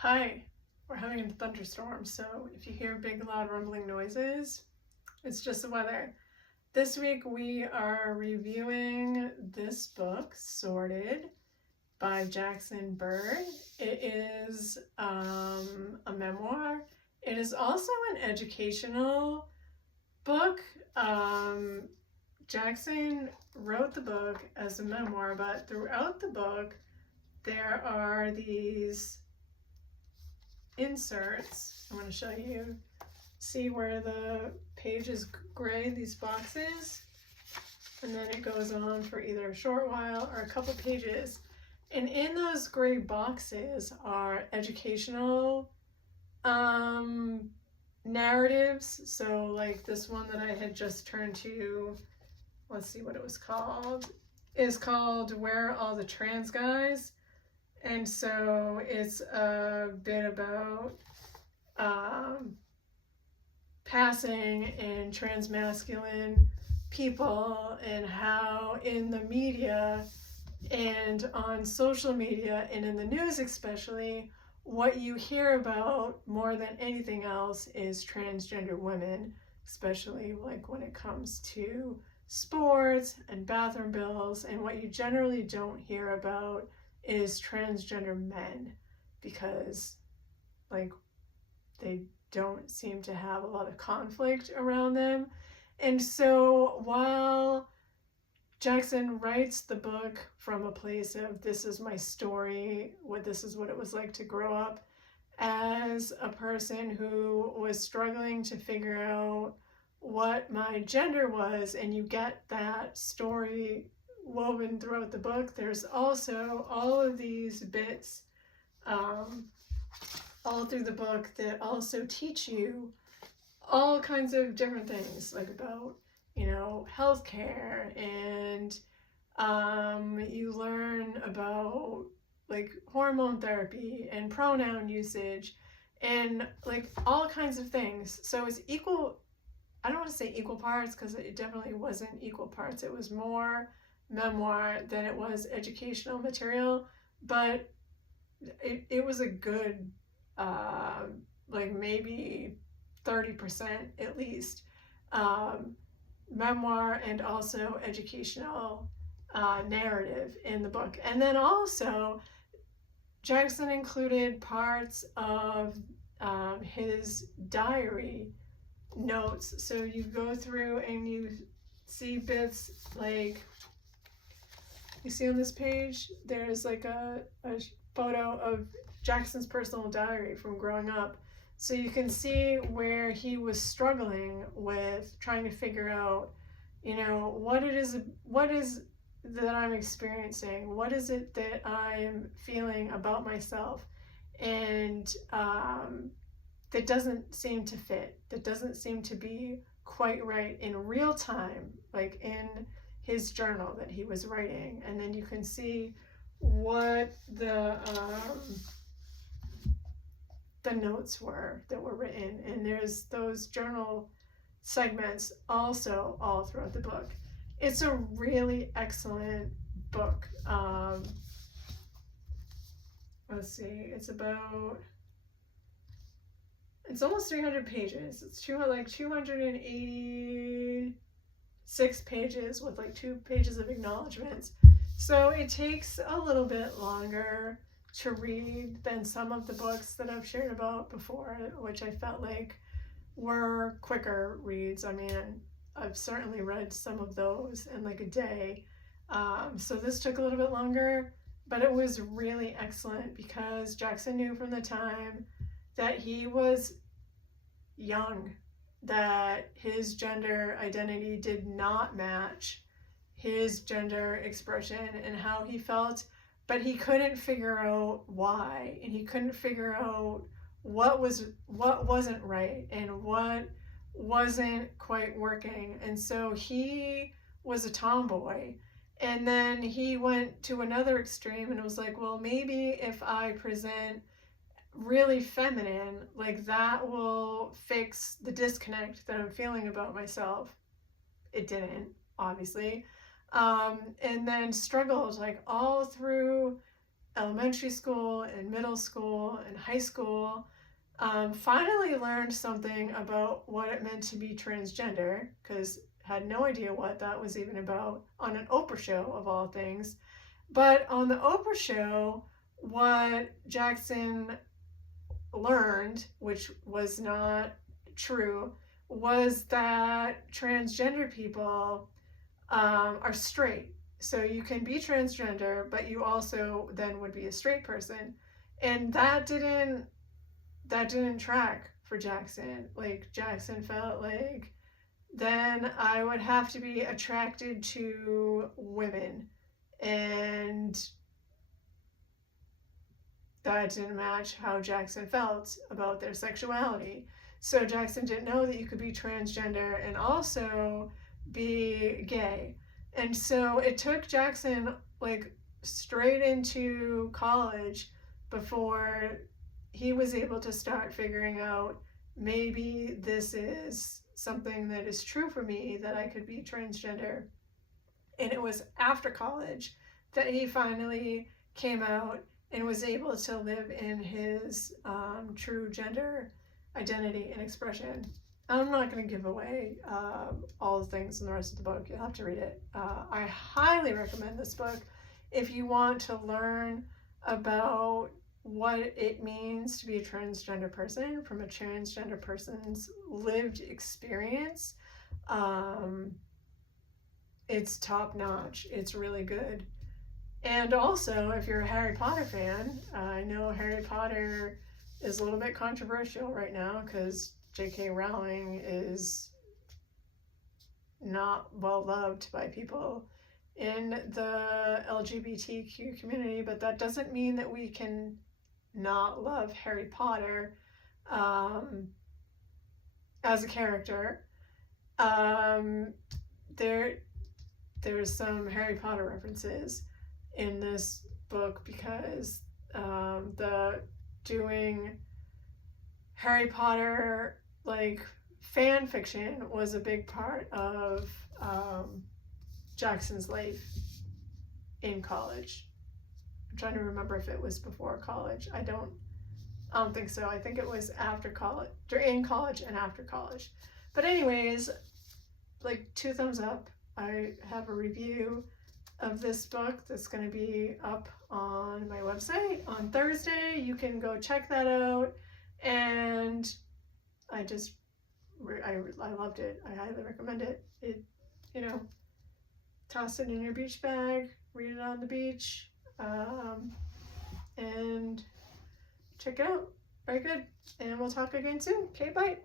Hi, we're having a thunderstorm, so if you hear big loud rumbling noises, it's just the weather. This week we are reviewing this book, Sorted, by Jackson Bird. It is a memoir. It is also an educational book. Jackson wrote the book as a memoir, but throughout the book there are these inserts. I'm going to show you, see where the page is gray, these boxes, and then it goes on for either a short while or a couple pages. And in those gray boxes are educational narratives. So like this one that I had just turned to, let's see what it was called, is called Where Are All the Trans Guys? And so it's a bit about passing and transmasculine people and how in the media and on social media and in the news especially, what you hear about more than anything else is transgender women, especially like when it comes to sports and bathroom bills. And what you generally don't hear about is transgender men, because like they don't seem to have a lot of conflict around them. And so while Jackson writes the book from a place of this is my story, this is what it was like to grow up as a person who was struggling to figure out what my gender was, and you get that story woven throughout the book. There's also all of these bits all through the book that also teach you all kinds of different things, like about, healthcare, and you learn about like hormone therapy and pronoun usage and like all kinds of things. So it's equal. I don't want to say equal parts because it definitely wasn't equal parts. It was more memoir than it was educational material, but it was a good like maybe 30% at least memoir and also educational narrative in the book. And then also Jackson included parts of his diary notes. So you go through and you see bits like you see on this page, there's like a photo of Jackson's personal diary from growing up. So you can see where he was struggling with trying to figure out, what is that I'm experiencing? What is it that I'm feeling about myself? And that doesn't seem to fit, that doesn't seem to be quite right in real time, like in his journal that he was writing. And then you can see what the notes were that were written, and there's those journal segments also all throughout the book. It's a really excellent book. Let's see, it's almost 300 pages. It's 286 pages with like 2 pages of acknowledgments. So it takes a little bit longer to read than some of the books that I've shared about before, which I felt like were quicker reads. I mean, I've certainly read some of those in like a day. So this took a little bit longer, but it was really excellent because Jackson knew from the time that he was young that his gender identity did not match his gender expression and how he felt, but he couldn't figure out why, and he couldn't figure out what wasn't right and what wasn't quite working. And so he was a tomboy, and then he went to another extreme and was like, well, maybe if I present really feminine, like that will fix the disconnect that I'm feeling about myself. It didn't, obviously. And then struggled like all through elementary school and middle school and high school, finally learned something about what it meant to be transgender, because had no idea what that was even about, on an Oprah show of all things. But on the Oprah show, what Jackson learned, which was not true, was that transgender people are straight. So you can be transgender, but you also then would be a straight person. And that didn't track for Jackson. Like, Jackson felt like then I would have to be attracted to women, and that didn't match how Jackson felt about their sexuality. So Jackson didn't know that you could be transgender and also be gay. And so it took Jackson like straight into college before he was able to start figuring out, maybe this is something that is true for me, that I could be transgender. And it was after college that he finally came out and was able to live in his true gender identity and expression. I'm not going to give away all the things in the rest of the book. You'll have to read it. I highly recommend this book if you want to learn about what it means to be a transgender person from a transgender person's lived experience. It's top notch. It's really good. And also, if you're a Harry Potter fan, I know Harry Potter is a little bit controversial right now because J.K. Rowling is not well loved by people in the LGBTQ community, but that doesn't mean that we can not love Harry Potter as a character. There's some Harry Potter references in this book because the doing Harry Potter like fan fiction was a big part of Jackson's life in college. I'm trying to remember if it was before college. I don't think so. I think it was after college, in college and after college. But anyways, like 2 thumbs up. I have a review of this book that's going to be up on my website on Thursday. You can go check that out. And I loved it. I highly recommend it. It, toss it in your beach bag, read it on the beach, and check it out. Very good. And we'll talk again soon. Okay, bye.